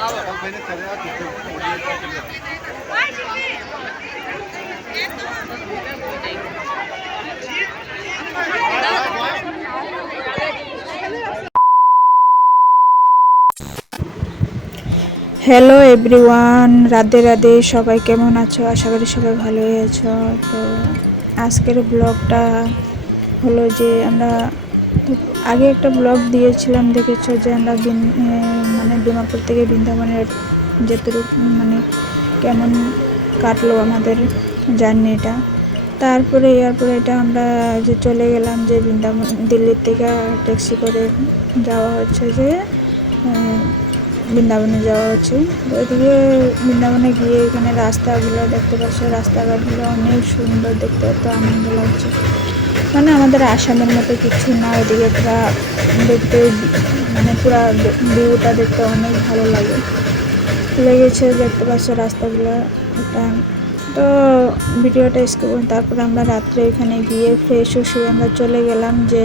Hello everyone, Radhe Radhe. সবাই কেমন আছো? আশা করি সবাই ভালোই আছো। তো আজকের ব্লগটা হলো যে আমরা আগে একটা ব্লগ দিয়েছিলাম, দেখেছো যে আমরা মানে ডিমাপুর থেকে বৃন্দাবনের যেটুকু মানে কেমন কাটলো আমাদের জার্নিটা। তারপরে এরপরে এটা আমরা যে চলে গেলাম যে বৃন্দাবন, দিল্লির থেকে ট্যাক্সি করে যাওয়া হচ্ছে যে বৃন্দাবনে যাওয়া হচ্ছে। তো ওইদিকে বৃন্দাবনে গিয়ে এখানে রাস্তাগুলো দেখতে পাচ্ছি, রাস্তাঘাটগুলো অনেক সুন্দর, দেখতে এত আনন্দ লাগছে। মানে আমাদের আসামের মতো কিছু না, ওইদিকে পুরা দেখতে মানে পুরা ভিউটা দেখতে অনেক ভালো লেগেছে। দেখতে পাচ্ছ রাস্তাগুলো। এটা তো ভিডিওটা স্কিপ। তারপরে আমরা রাত্রে এখানে গিয়ে ফ্রেশ হয়ে আমরা চলে গেলাম যে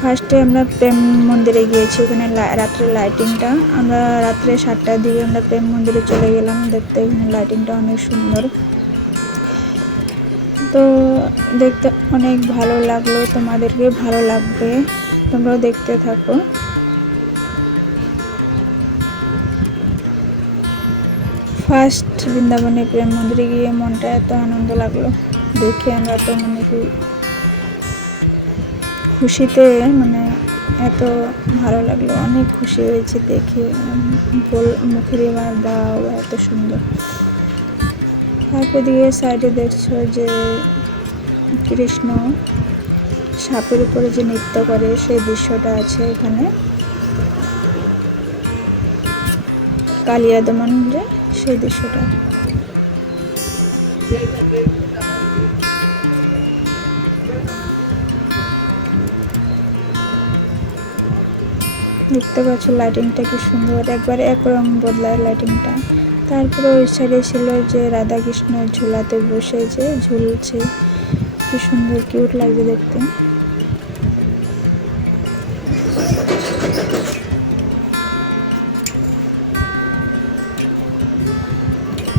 ফার্স্টে আমরা প্রেম মন্দিরে গিয়েছি। ওখানে রাত্রে লাইটিংটা, আমরা রাত্রে 7টার দিকে আমরা প্রেম মন্দিরে চলে গেলাম দেখতে। এখানে লাইটিংটা অনেক সুন্দর, তো দেখতে অনেক ভালো লাগলো। তোমাদেরকে ভালো লাগবে, তোমরাও দেখতে থাকো। ফার্স্ট বৃন্দাবনে প্রেম মন্দিরে গিয়ে মনটা এত আনন্দ লাগলো দেখে, আমরা তো মানে কি খুশিতে মানে এত ভালো লাগলো, অনেক খুশি হয়েছে দেখে, মুখের এবার দাও এত সুন্দর। তারপর দিয়ে সাইডে দেখছো যে কৃষ্ণ সাপের উপরে যে নৃত্য করে সেই দৃশ্যটা আছে এখানে, কালিয়া দমনে সেই দৃশ্যটা। দেখতে পাচ্ছ লাইটিংটা কি সুন্দর, একবারে এক রং বদলায় লাইটিংটা। তারপরে ওই সাইডে ছিল যে রাধা কৃষ্ণ ঝুলাতে বসে যে ঝুলছে, কি সুন্দর কিউট লাগছে দেখতে।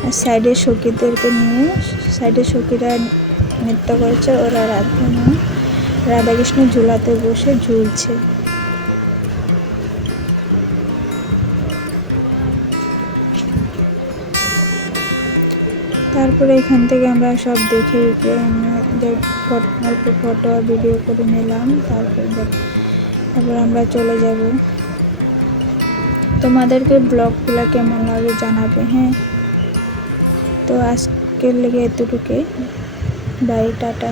আর সাইডে সখীদেরকে নিয়ে, সাইডে সখীরা নৃত্য করছে, ওরা রাধা কৃষ্ণ ঝুলাতে বসে ঝুলছে। তারপরে এখান থেকে আমরা সব দেখে অল্প ফটো ভিডিও করে নিলাম। তারপর আমরা চলে যাব। তোমাদেরকে ব্লগগুলো কেমন লাগে জানাবে, হ্যাঁ। তো আজকের লেগে এতটুকুই, বাই, টাটা।